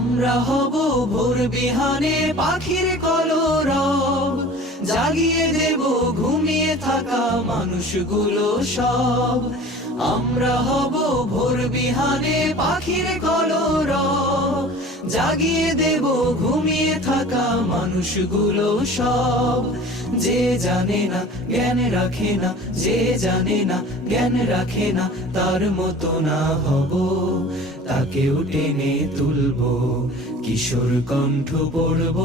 আমরা হব ভোর বিহানে পাখির কলরব। জাগিয়ে দেব, ঘুমিয়ে থাকা মানুষগুলো সব। আমরা হব ভোর বিহানে পাখির কলরব। জাগিয়ে দেব, ঘুমিয়ে থাকা মানুষগুলো সব। যে জানে না, জ্ঞান রাখে না, যে জানে না, জ্ঞান রাখে না, তার মতো না হব। তাকেও টেনে তুলব, কিশোর কণ্ঠ পড়ব,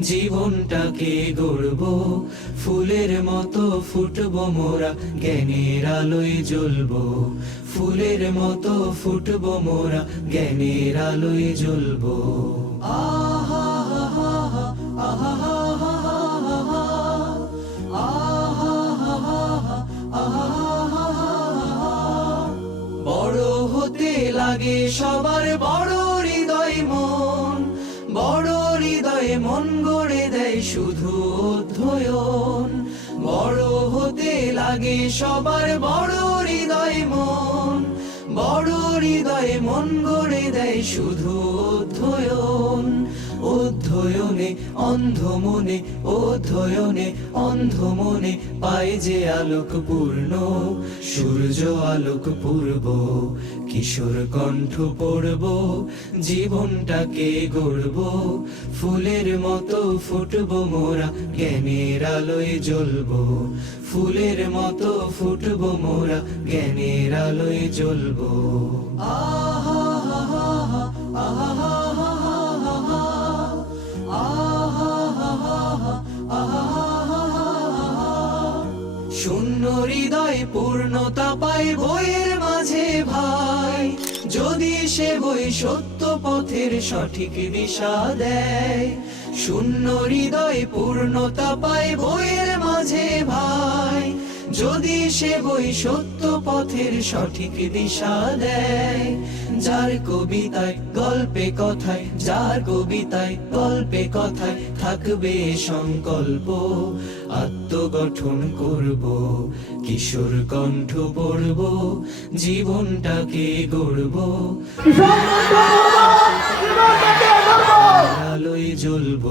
জীবনটাকে গড়ব, ফুলের মতো ফুটব মোরা, জ্ঞানের আলোয় জ্বলব, ফুলের মতো ফুটব মোরা, জ্ঞানের আলোয় জ্বলব। আহা লাগে সবার বড় হৃদয় মন। বড় হৃদয়ে মন গড়ে দেয় শুধু অধ্যয়ন। বড় হতে লাগে সবার বড় হৃদয় মন। বড় হৃদয়ে মন গড়ে দেয় শুধু অধ্যয়ন। অধ্যয়নে অন্ধ মনে অধ্যয়নে অন্ধ মনে পায় যে আলোক পূর্ণ, সূর্য আলোক পূর্ব, কিশোর কণ্ঠ পড়ব, জীবনটাকে গড়ব, ফুলের মতো ফুটব মোরা, জ্ঞানের আলোয় জ্বলব, ফুলের মতো ফুটব মোরা, জ্ঞানের আলোয় জ্বলব। আহা! হৃদয় পূর্ণতা পায় বইয়ের মাঝে ভাই। যদি সে বই সত্য পথের সঠিক দিশা দেয়, শূন্য হৃদয় পূর্ণতা পায় বইয়ের মাঝে ভাই। যদি সে বই সত্য পথের সঠিক দিশা দেয়, যার কবিতায় গল্পে কথায়, যার কবিতায় গল্পে কথায় থাকবে সংকল্প, আত্মগঠন করব, কিশোর কণ্ঠ পড়ব, জীবনটাকে গড়ব। আলোয় জ্বলব,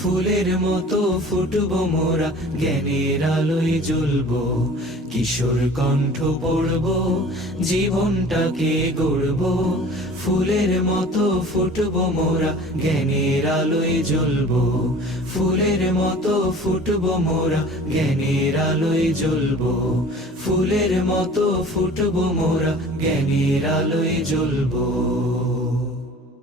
ফুলের মতো ফুটব মোরা, জ্ঞানের আলোয় জ্বলব, কিশোর কণ্ঠ পড়ব, জীবনটাকে গড়ব, ফুলের মতো ফুটব মোরা, জ্ঞানের আলোয় জ্বলব, ফুলের মতো ফুটব মোরা, জ্ঞানের আলোয় জ্বলব, ফুলের মতো ফুটব মোরা, জ্ঞানের আলোয় জ্বলব।